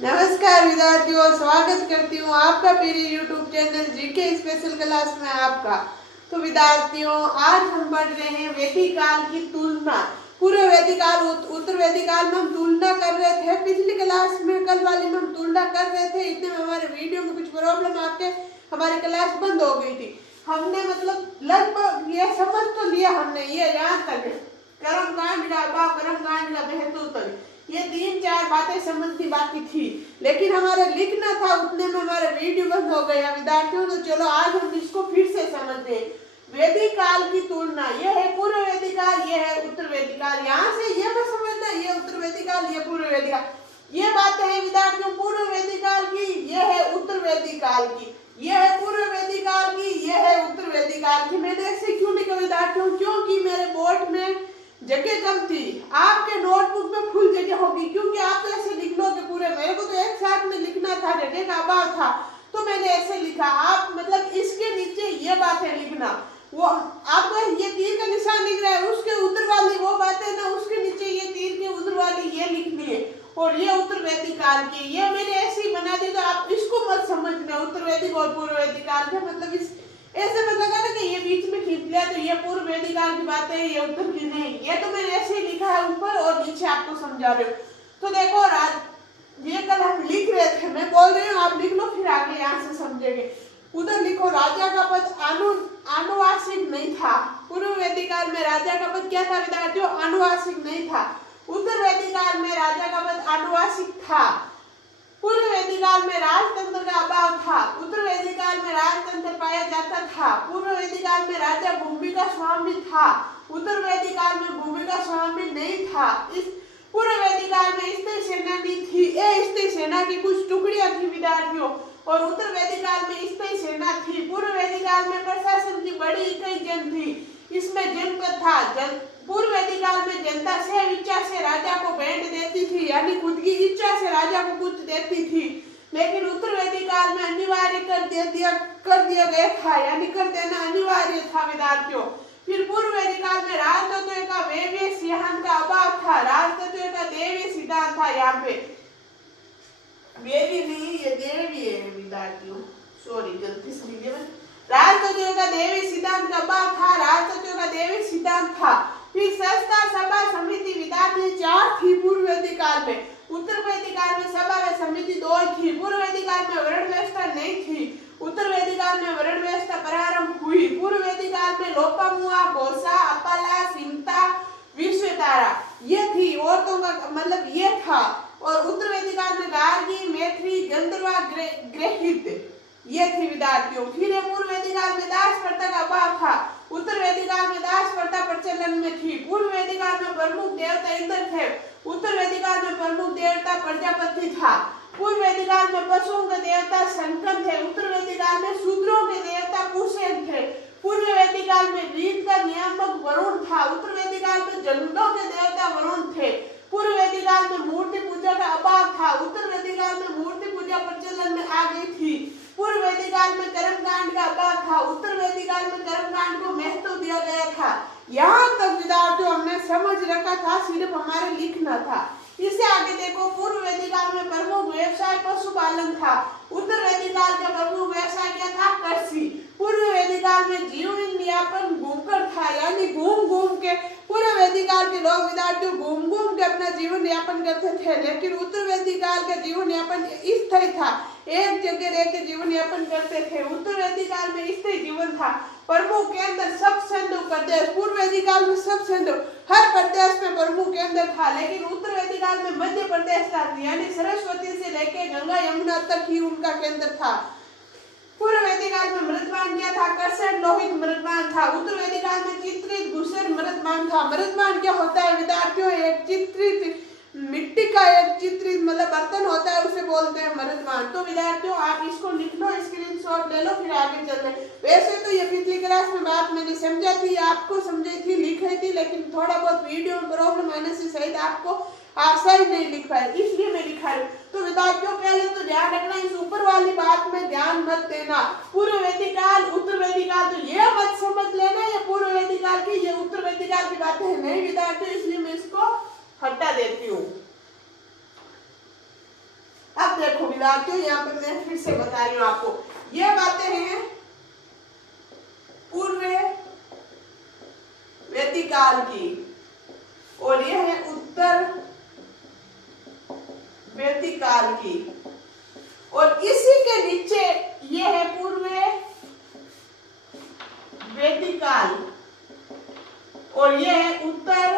नमस्कार विद्यार्थियों, स्वागत करती हूँ आपका मेरे YouTube channel GK special class में आपका। तो विद्यार्थियों, आज हम पढ़ रहे हैं वैदिक काल की तुलना। पूरे वैदिक काल उत्तर वैदिक काल में हम तुलना कर रहे थे। पिछली क्लास में कल वाली में हम तुलना कर रहे थे, इतने में हमारे वीडियो में कुछ प्रॉब्लम आके हमारी क्लास बंद हो गई थी। हमने मतलब लगभग ये समझ तो लिया हमने, ये यहाँ तक है कर्म कांड का अभाव, कर्म कांड का महत्व तक, ये 3-4 बातें समझनी बाकी थी, लेकिन हमारा लिखना था, उतने में हमारा वीडियो बंद हो गया विद्यार्थियों। तो चलो आज हम इसको फिर से समझते हैं। वैदिक काल की तुलना, ये है पूर्व वैदिक काल, ये है उत्तर वैदिक काल। यहाँ से ये मत समझना ये उत्तर वैदिक काल, ये पूर्व वैदिक काल, ये बातें हैं विद्यार्थियों पूर्व वैदिक काल की, ये है उत्तर वैदिक काल की, ये है पूर्व वैदिक काल की, ये है उत्तर वैदिक काल की। मैंने ऐसे क्यों लिखा विद्यार्थियों? क्योंकि मेरे बोर्ड में जगह कम थी, आपके नोटबुक में फुल जगह होगी, क्योंकि आप तो ऐसे लिख लोगे पूरे, मेरे को तो एक साथ में लिखना था, जगह का अभाव था, तो मैंने ऐसे लिखा। आप मतलब इसके नीचे ये बातें लिखना, वो आपको ये तीर का निशान दिख रहा है, उसके उधर वाली वो बातें ना, उसके नीचे ये तीर के उधर वाली ये लिखनी है। और ये उत्तर वैदिक काल की, ये मैंने ऐसे ही बना दी, तो आप इसको मत समझना उत्तर वैदिक और पूर्व वैदिक काल के, मतलब इस ऐसे मत लगा ना कि ये बीच में खींच लिया तो ये पूर्व वैदिक काल की बात है, ये उत्तर की नहीं। ये तो मैंने ऐसे ही लिखा है ऊपर और नीचे आपको समझा रहे हो। तो देखो ये कल हम लिख रहे थे, मैं बोल रही हूँ आप लिख लो, फिर आगे यहाँ से समझेंगे। उधर लिखो राजा का पद अनुवासिक नहीं था। पूर्व वैदिक काल में राजा का पद क्या था विद्यार्थियों? अनुवासिक नहीं था। उत्तर वैदिक काल में राजा का पद अनुवासिक था। पूर्व वैदिक काल में राजतंत्र का अभाव था। उत्तर वैदिक काल में राजतंत्र पाया जाता था। पूर्व वैदिक काल में राजा भूमि का स्वामी था। उत्तर वैदिक काल में भूमि का स्वामी नहीं था। इस पूर्व वैदिक काल में स्त्री सेना भी थी। स्त्री सेना की कुछ टुकड़ियां थी विद्यार्थियों, और उत्तर वैदिक काल में स्त्री सेना थी। पूर्व वैदिक काल में प्रशासन की बड़ी इकाई जन थी, इसमें जनपद था। पूर्व वैदिक काल में जनता से इच्छा से राजा को भेंट देती थी, यानी खुद की इच्छा से राजा को कुछ देती थी, लेकिन उत्तर वैदिक काल में अनिवार्य कर दिया गया था, यानी कर देना अनिवार्य था विद्यार्थियों। फिर पूर्व वैदिक काल में राजतत्व का दैवीय सिद्धांत का अभाव था। राजतत्व का दैवीय सिद्धांत था, यहाँ पे दैवीय नहीं ये दैवीय है विद्यार्थियों, सॉरी गलती से लिखे मैंने। राजतत्व का दैवीय सिद्धांत का अभाव था, राजतत्व का दैवीय सिद्धांत था। फिर संस्था सभा समिति विद्यार्थी 4 थी पूर्व वैदिक काल में। उत्तर वैदिक काल में सभा व समिति 2 थी। पूर्व वैदिक काल में वर्ण व्यवस्था नहीं थी। उत्तर वैदिक काल में वर्ण व्यवस्था प्रारंभ हुई। पूर्व वैदिक काल में लोपामुआ, घोषा, अपला, सिमता, विश्वतारा ये थी, औरतों का मतलब ये था। और उत्तर वैदिक काल में गार्गी, मैत्री, गंधर्वा, ग्रहित ये थी विद्यार्थियों। फिर पूर्व वैदिक काल में दास प्रथा का अभाव था। उत्तर वैदिक काल में दास प्रथा प्रचलन में थी। पूर्व वैदिक काल में प्रमुख देवता इंद्र थे। उत्तर वैदिक काल में प्रमुख देवता प्रजापति था। पूर्व वैदिक काल में पशुओं के देवता शंकर थे। उत्तर वैदिक काल में शूद्रों के देवता पुरुषेन थे। पूर्व वैदिक काल में रीत का नियामक वरुण था। उत्तर वैदिक काल में जंगलों के देवता वरुण थे। पूर्व वैदिक काल में मूर्ति पूजा का अभाव था। उत्तर वैदिक काल में मूर्ति पूजा प्रचलन में आ गई थी। पूर्व वैदिक काल में कर्मकांड का अभाव था। उत्तर वैदिक काल में कर्मकांड को महत्व दिया गया था। यहाँ तक विद्यार्थियों हमने समझ रखा था, सिर्फ हमारे लिखना था। इससे आगे देखो, पूर्व वैदिक काल में प्रमुख व्यवसाय पशुपालन था। उत्तर वैदिक काल का प्रमुख व्यवसाय क्या था? कृषि। पूर्व वैदिक काल में जीवन यापन घूमकर था, यानी घूम घूम के पूर्व वैदिक काल के लोग विद्यार्थियों घूम घूम के अपना जीवन यापन करते थे, लेकिन उत्तर वैदिक काल का जीवन यापन स्थायी था, एक जगह रह के जीवन यापन करते थे। उत्तर वैदिक काल में स्थायी जीवन था। प्रमुख केंद्र सब सिंधु प्रदेश। पूर्व वैदिक काल में सब सिंधु हर प्रदेश में प्रमुख केंद्र था, लेकिन उत्तर वैदिक काल में मध्य प्रदेश था, यानी सरस्वती से लेके गंगा यमुना तक ही उनका केंद्र था। पूर्व वैदिक काल में मृतमान क्या था? कर्षण लोहित मृतमान था। उत्तर वैदिक काल में चित्रित घुसर मृतमान था। मृतमान क्या होता है विद्यार्थियों? एक चित्रित मिट्टी का एक चित्रित मतलब बर्तन होता है, उसे बोलते हैं मृतमान। तो विद्यार्थियों आप इसको लिख लो, स्क्रीनशॉट ले लो, फिर आगे चलते। वैसे तो ये पिछली क्लास में बात मैंने समझा थी, आपको समझाई थी, लिखाई थी, लेकिन थोड़ा बहुत वीडियो में प्रॉब्लम आने से शायद आप सही नहीं लिख पाए, इसलिए मैं लिखा रही हूँ। तो विद्यार्थियों पहले तो ध्यान रखना, इस ऊपर वाली बात में ध्यान मत देना। पूर्व वैदिक काल, उत्तर वैदिक काल, तो ये मत समझ लेना ये पूर्व वैदिक काल की, ये उत्तर वैदिक काल की बातें नहीं विद्यार्थियों, इसलिए मैं इसको हटा देती हूँ। अब विद्यार्थियों यहाँ पे मैं फिर से बता रही हूँ आपको, ये बातें हैं पूर्व वैदिक काल की और यह है उत्तर वैदिक काल की, और इसी के नीचे ये है पूर्व वैदिक काल और ये है उत्तर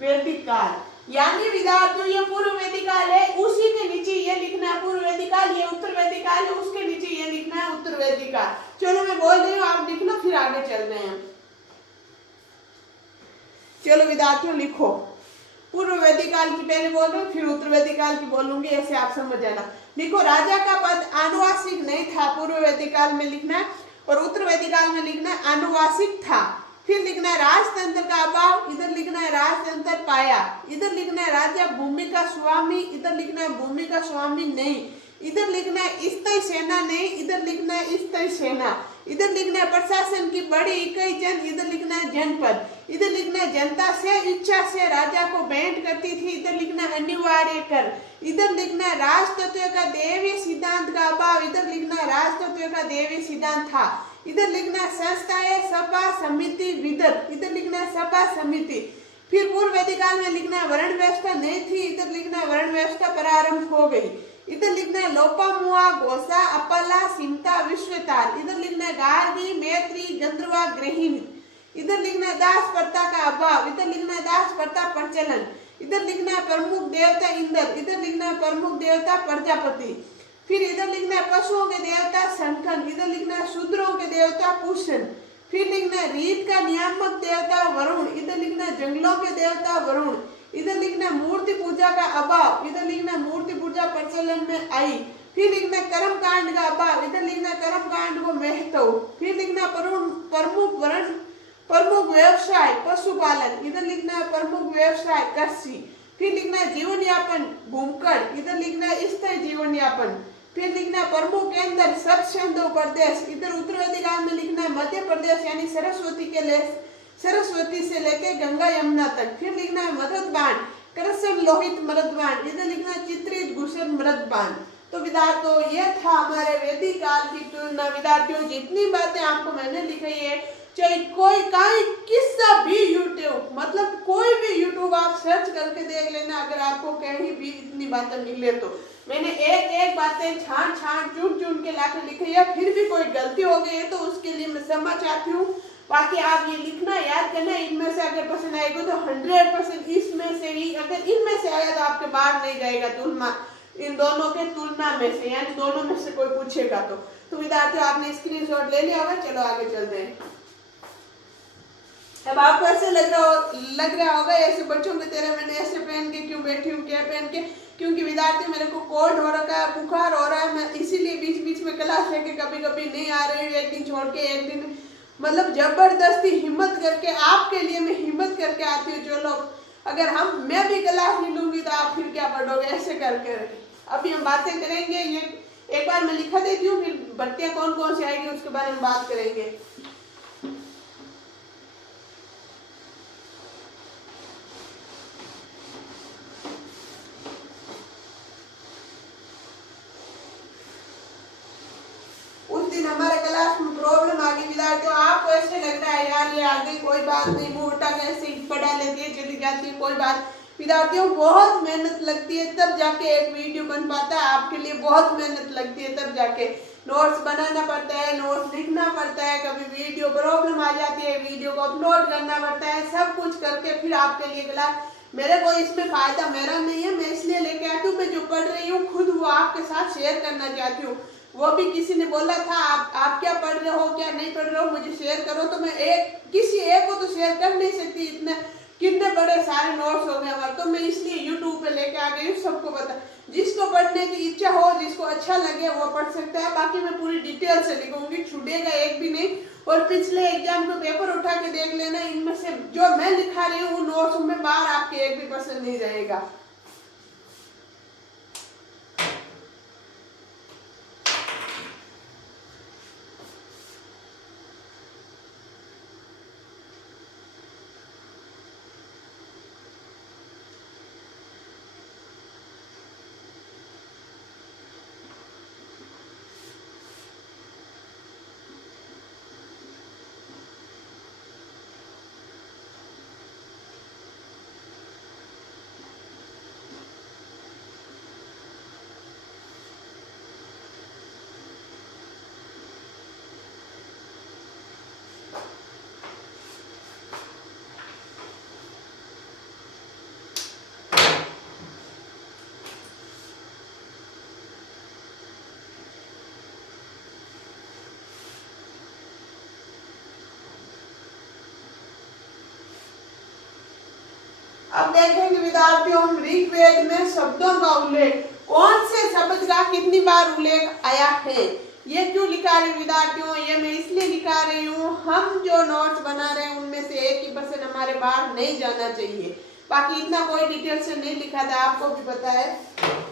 वैदिक काल। यानी विद्यार्थियों ये पूर्व वैदिक काल है, उसी के नीचे ये लिखना है पूर्व वैदिक काल, ये उत्तर वैदिक काल है, उसके नीचे ये लिखना है उत्तर वैदिक काल। चलो मैं बोल रही हूँ, आप लिखना, फिर आगे चल रहे हैं। चलो विद्यार्थियों लिखो, पूर्व वैदिक काल की पहले बोल रही हूँ, फिर उत्तर वैदिक काल की बोलूंगी, ऐसे आप समझ जाना। लिखो, राजा का पद आनुवांशिक नहीं था, पूर्व वैदिक काल में लिखना है, और उत्तर वैदिक काल में लिखना है आनुवांशिक था। फिर लिखना है राजतंत्र का अभाव, इधर लिखना है राजतंत्र पाया, इधर लिखना है राजा भूमि का स्वामी, इधर लिखना है भूमि का स्वामी नहीं, इधर लिखना है स्थायी सेना नहीं, इधर लिखना है स्थायी सेना, इधर लिखना है प्रशासन की बड़ी इकाई जन, इधर लिखना है जनपद, इधर लिखना है जनता से इच्छा से राजा को भेंट करती थी, इधर लिखना है अनिवार्य कर, इधर लिखना है राजतत्व का दैवीय सिद्धांत का अभाव, इधर लिखना है राजतत्व का दैवीय सिद्धांत था, इधर लिखना है संस्थाएं सभा समिति विदत, इधर लिखना है सभा समिति। फिर पूर्व वैदिक काल में लिखना है वर्ण व्यवस्था नहीं थी, इधर लिखना है वर्ण व्यवस्था प्रारंभ हो गई, इधर लिखना है लोपामुआ घोषा अपला सिमता विश्वताल, इधर लिखना है गार्गी मैत्री गंधर्वा ग्रहीण, इधर लिखना है दास प्रथा का अभाव, इधर लिखना है दास प्रथा प्रचलन, इधर लिखना है प्रमुख देवता इंद्र, इधर लिखना है प्रमुख देवता प्रजापति, फिर इधर लिखना है पशुओं के देवता शंखन, इधर लिखना है शूद्रों के देवता पूषण, फिर लिखना है रीत का नियामक देवता वरुण, इधर लिखना है जंगलों के देवता वरुण, इधर लिखना है मूर्ति पूजा का अभाव, इधर लिखना है मूर्ति पूजा प्रचलन में आई, फिर लिखना है कर्म कांड का अभाव, इधर लिखना है कर्म कांड को महत्व, फिर लिखना प्रमुख वर्ण प्रमुख व्यवसाय पशुपालन, इधर लिखना है प्रमुख व्यवसाय कृषि, फिर लिखना है जीवन यापन भूमकड़, इधर लिखना है स्थायी जीवन यापन, फिर लिखना है प्रमुख केंद्र सब सिंधु प्रदेश, इधर उत्तर वैदिक काल में लिखना है मध्य प्रदेश यानी सरस्वती से लेके गंगा यमुना तक, फिर लिखना है मृदबान कृष्ण लोहित मृदबान, इधर लिखना है चित्रित घुसन मृदबान। तो विद्यार्थियों ये था हमारे वैदिक काल की तुलना। विद्यार्थियों जितनी बातें आपको मैंने लिखी है, चाहे कोई किस्सा भी यूट्यूब मतलब कोई भी यूट्यूब आप सर्च करके देख लेना, अगर आपको कहीं भी इतनी बातें मिले तो मैंने एक एक बातें छान चुन के लाके लिखी है, फिर भी कोई गलती हो गई है तो उसके लिए मैं क्षमा चाहती हूँ। बाकी आप ये लिखना याद करना, इनमें से अगर पसंद आएगा तो 100% इसमें से ही, अगर इनमें से आया तो आपके बाहर नहीं जाएगा तुलना, इन दोनों के तुलना में से, यानी दोनों में से कोई पूछेगा तो विद्यार्थियों आपने स्क्रीनशॉट ले लिया होगा। चलो आगे चलते हैं। अब आपको ऐसे लग रहा होगा ऐसे बच्चों की तरह मैंने ऐसे पहन के क्यों बैठी हूँ, क्या पहन के, क्योंकि विद्यार्थी मेरे को कोल्ड हो रखा है, बुखार हो रहा है, मैं इसीलिए बीच बीच में क्लास लेके कभी नहीं आ रही हूँ, एक दिन छोड़ के एक दिन, मतलब जबरदस्ती हिम्मत करके आपके लिए मैं हिम्मत करके आती हूँ। चलो अगर मैं भी क्लास नहीं लूंगी तो आप फिर क्या पढ़ोगे, ऐसे करके। अभी हम बातें करेंगे, ये एक बार मैं लिखा देती हूँ, फिर भर्तियां कौन कौन सी आएगी उसके बारे में बात करेंगे। हमारे क्लास में प्रॉब्लम आ गई विद्यार्थियों, आपको ऐसे लग रहा है यार ये आ गई कोई बात नहीं, मुंह उठा के ऐसे पढ़ा लेती है चली जाती है, कोई बात। विद्यार्थियों बहुत मेहनत लगती है तब जाके एक वीडियो बन पाता है, आपके लिए बहुत मेहनत लगती है तब जाके नोट्स बनाना पड़ता है, नोट्स लिखना पड़ता है, कभी वीडियो प्रॉब्लम आ जाती है, वीडियो को अपलोड करना पड़ता है, सब कुछ करके फिर आपके लिए क्लास। मेरे को इसमें फायदा मेरा नहीं है, मैं इसलिए लेके आती हूँ, मैं जो पढ़ रही हूँ खुद वो आपके साथ शेयर करना चाहती हूँ। वो भी किसी ने बोला था आप क्या पढ़ रहे हो क्या नहीं पढ़ रहे हो मुझे शेयर करो, तो मैं किसी एक को तो शेयर कर नहीं सकती, इतने कितने बड़े सारे नोट्स हो गए हमारे, तो मैं इसलिए यूट्यूब पे लेके आ गई हूँ। सबको पता, जिसको पढ़ने की इच्छा हो, जिसको अच्छा लगे वो पढ़ सकता है। बाकी मैं पूरी डिटेल से लिखूंगी, छूटेगा एक भी नहीं। और पिछले एग्जाम का पेपर उठा के देख लेना, इनमें से जो मैं लिखा रही हूँ नोट्स में बाहर आपके एक भी % नहीं जाएगा। अब देखेंगे विद्यार्थियों हम ऋग्वेद में शब्दों का उल्लेख, कौन से शब्द का कितनी बार उल्लेख आया है। ये क्यों लिखा रही विद्यार्थियों, ये मैं इसलिए लिखा रही हूँ, हम जो नोट्स बना रहे हैं उनमें से 1% हमारे बाहर नहीं जाना चाहिए। बाकी इतना कोई डिटेल से नहीं लिखा था, आपको भी पता है।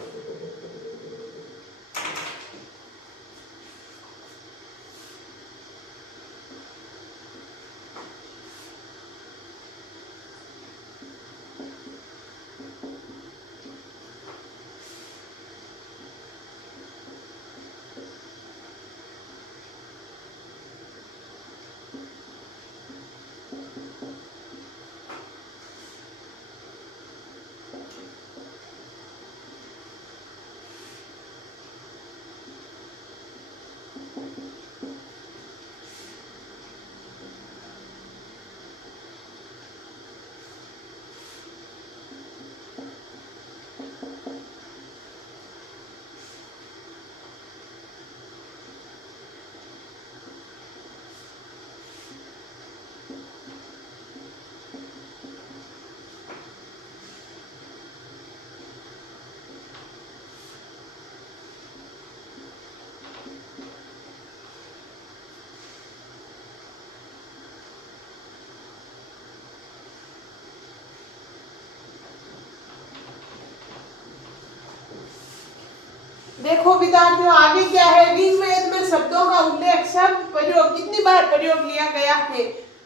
देखो विद्यार्थियों आगे क्या है, ऋग्वेद में शब्दों का उल्लेख शब्द प्रयोग कितनी बार प्रयोग लिया गया है,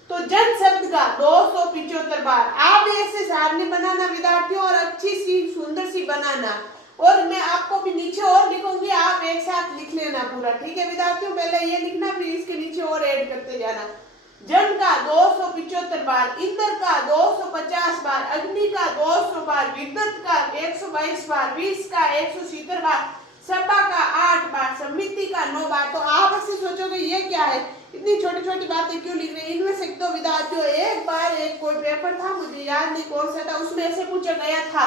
तो जन शब्द का 275 बार। आप ऐसे सारणी बनाना विद्यार्थियों और अच्छी सी सुंदर सी बनाना, और मैं आपको भी नीचे और लिखूंगी, आप एक साथ लिख लेना पूरा, ठीक है विद्यार्थियों। पहले ये लिखना फिर इसके नीचे और ऐड करते जाना। जन का 275 बार, इंद्र का 250 बार, अग्नि का 200 बार, विद्युत का 122 बार, विष का 170 बार, सभा का 8 बार, समिति का 9 बार। तो आप ऐसे सोचोगे ये क्या है, इतनी छोटी छोटी बातें क्यों लिख रहे हैं। इनमें से तो विद्यार्थियों एक बार एक कोई पेपर था, मुझे याद नहीं कौन सा था, उसमें ऐसे पूछा गया था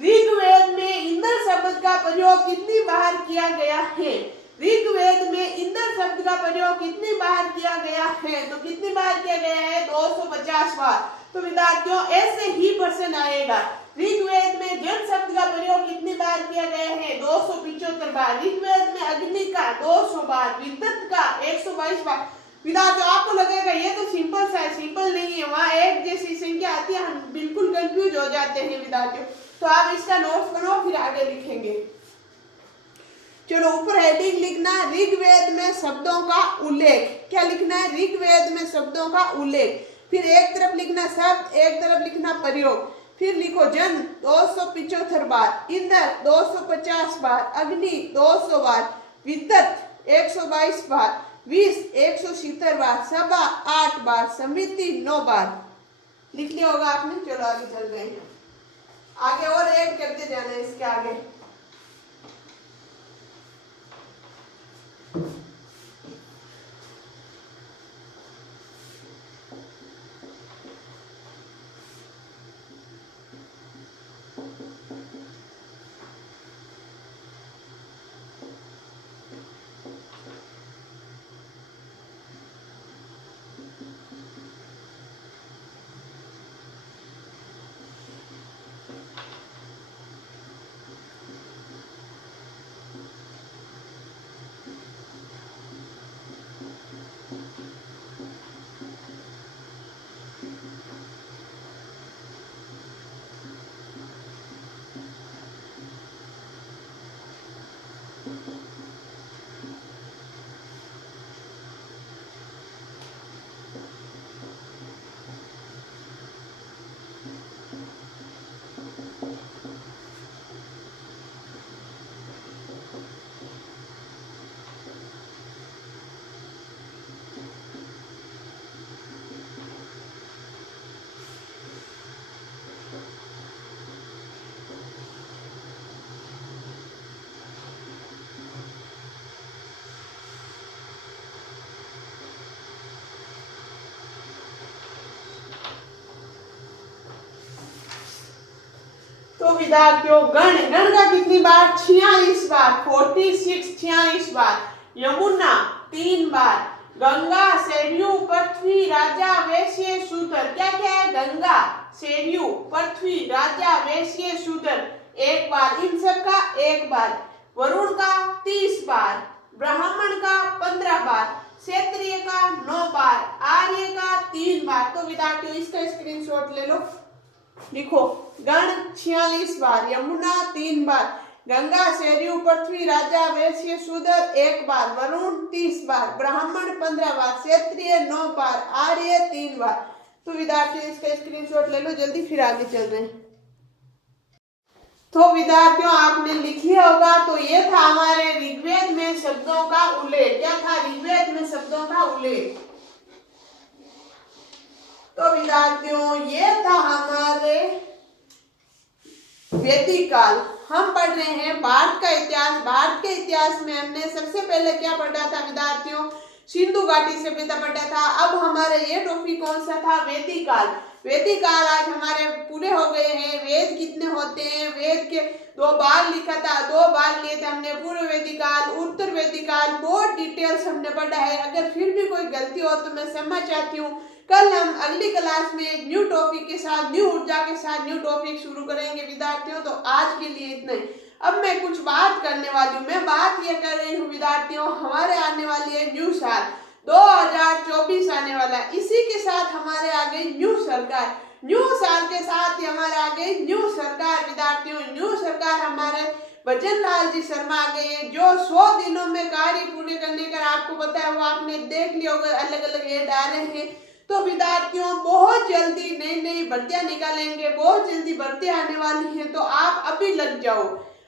ऋग्वेद में इंद्र शब्द का प्रयोग कितनी बार किया गया है। ऋग्वेद में इंद्र शब्द का प्रयोग कितनी बार किया गया है, तो कितनी बार किया गया है, 250 बार। तो विद्यार्थियों ऐसे ही प्रश्न आएगा, ऋग्वेद में जन शब्द का प्रयोग कितनी बार किया गया है, 275 बार। ऋग्वेद में अग्नि का 200 बार, विद्युत का 122 बार। विद्यार्थियों आपको लगेगा ये तो सिंपल सा है, सिंपल नहीं है, वहाँ एक जैसी संख्या आती है, हम बिल्कुल कंफ्यूज हो जाते हैं विद्यार्थियों। तो आप इसका नोट्स बनाओ फिर आगे लिखेंगे। चलो ऊपर हेडिंग लिखना, ऋग्वेद में शब्दों का उल्लेख। क्या लिखना है, ऋग्वेद में शब्दों का उल्लेख। फिर एक तरफ लिखना शब्द, एक तरफ लिखना प्रयोग। फिर लिखो जन 275 बार, इंद्र 250 बार, अग्नि 200 बार, विद्युत 122 बार, विष 170 बार, सभा 8 बार, समिति 9 बार। लिख लिया होगा आपने। चलो आगे चल रहे हैं, आगे और ऐड करते जाना है इसके आगे। तो विद्यार्थियों गण, गण का कितनी बार, 46 बार, 46 46 बार। यमुना 3 बार, गंगा, सरयू, पृथ्वी, राजा, वैश्य, सूतर। क्या क्या है, गंगा, शेरयू, पृथ्वी, राजा, वैश्य, शूद्र 1 बार, इन सब का 1 बार, वरुण का 30 बार, ब्राह्मण का 15 बार, क्षत्रिय का 9 बार, आर्य का 3 बार। तो विद्यार्थियों इसका स्क्रीनशॉट ले लो, लिखो गण 46 बार, यमुना 3 बार, गंगा, शेरयू, पृथ्वी, राजा, वैश्य, शूद्र 1 बार, वरुण 30 बार, ब्राह्मण 15 बार, क्षत्रिय 9 बार, आर्य 3 बार। तो विद्यार्थियों इसका स्क्रीनशॉट ले लो जल्दी, फिर आगे चल रहे हैं। तो विद्यार्थियों आपने लिख लिया होगा। तो ये था हमारे ऋग्वेद में शब्दों का उल्लेख। क्या था? ऋग्वेद में शब्दों का उल्लेख। तो विद्यार्थियों ये था हमारे वैदिक काल। हम पढ़ रहे हैं भारत का इतिहास। भारत के इतिहास में हमने सबसे पहले क्या पढ़ा था विद्यार्थियों? सिंधु घाटी सभ्यता पढ़ा था। अब हमारे ये टॉपिक कौन सा था? वैदिक काल। वैदिक काल आज हमारे पूरे हो गए हैं। वेद कितने होते हैं? वेद के 2 भाग लिखा था, 2 भाग लिए थे हमने, पूर्व वैदिक काल, उत्तर वैदिक काल। बहुत डिटेल्स हमने पढ़ा है। अगर फिर भी कोई गलती हो तो मैं क्षमा चाहती हूँ। कल हम अगली क्लास में एक न्यू टॉपिक के साथ, न्यू ऊर्जा के साथ न्यू टॉपिक शुरू करेंगे विद्यार्थियों। तो आज के लिए इतना ही। अब मैं कुछ बात करने वाली हूँ। मैं बात ये कर रही हूँ विद्यार्थियों, हमारे आने वाली है न्यू साल 2024 आने वाला है। इसी के साथ हमारे आगे न्यू सरकार, न्यू साल के साथ ही हमारे आगे न्यू सरकार विद्यार्थियों। न्यू सरकार हमारे भजन लाल जी शर्मा आ गए हैं, जो 100 दिनों में कार्य पूरे करने का आपको पता है, वो आपने देख लिया होगा, अलग अलग एड आ रहे हैं। तो विद्यार्थियों बहुत जल्दी नई नई भर्तियां निकालेंगे, बहुत जल्दी भर्ती आने वाली है। तो आप अभी लग जाओ,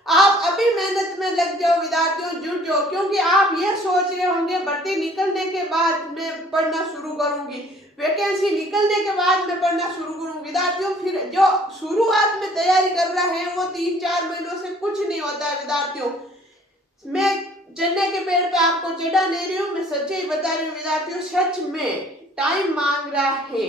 आप अभी मेहनत में लग जाओ विद्यार्थियों, जुट जाओ। क्योंकि आप ये सोच रहे होंगे भर्ती निकलने के बाद मैं पढ़ना शुरू करूंगी, वैकेंसी निकलने के बाद मैं पढ़ना शुरू करूंगी। विद्यार्थियों फिर जो शुरुआत में तैयारी कर रहा है वो 3-4 महीनों से कुछ नहीं होता है विद्यार्थियों। मैं चढ़ने के पेड़ पे आपको चढ़ा नहीं रही हूँ, मैं सच्चाई बता रही हूँ विद्यार्थियों। सच में टाइम मांग रहा है।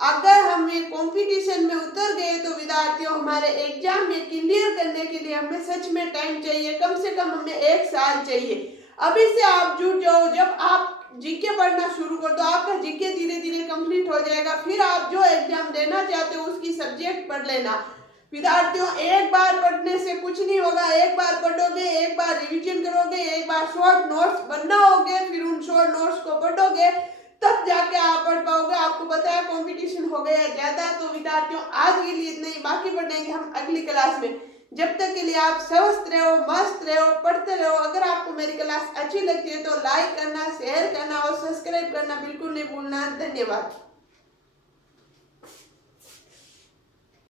अगर हम ये कंपटीशन में उतर गए तो विद्यार्थियों हमारे एग्जाम में क्लियर करने के लिए हमें सच में टाइम चाहिए, कम से कम हमें 1 साल चाहिए। अभी से आप जुट जाओ। जब आप जीके पढ़ना शुरू कर दो, आपका जीके धीरे धीरे कंप्लीट हो जाएगा। फिर आप जो एग्जाम देना चाहते हो उसकी सब्जेक्ट पढ़ लेना विद्यार्थियों। एक बार पढ़ने से कुछ नहीं होगा। एक बार पढ़ोगे, एक बार रिवीजन करोगे, एक बार शॉर्ट नोट्स बनाओगे, फिर उन शॉर्ट नोट्स को पढ़ोगे, तब जाके आप पढ़ पाओगे। आपको पता है कंपटीशन हो गया है ज्यादा। तो विद्यार्थियों आज के लिए इतना ही, बाकी पढ़ेंगे हम अगली क्लास में। जब तक के लिए आप स्वस्थ रहो, मस्त रहो, पढ़ते रहो। अगर आपको मेरी क्लास अच्छी लगती है तो लाइक करना, शेयर करना और सब्सक्राइब करना बिल्कुल नहीं भूलना। धन्यवाद।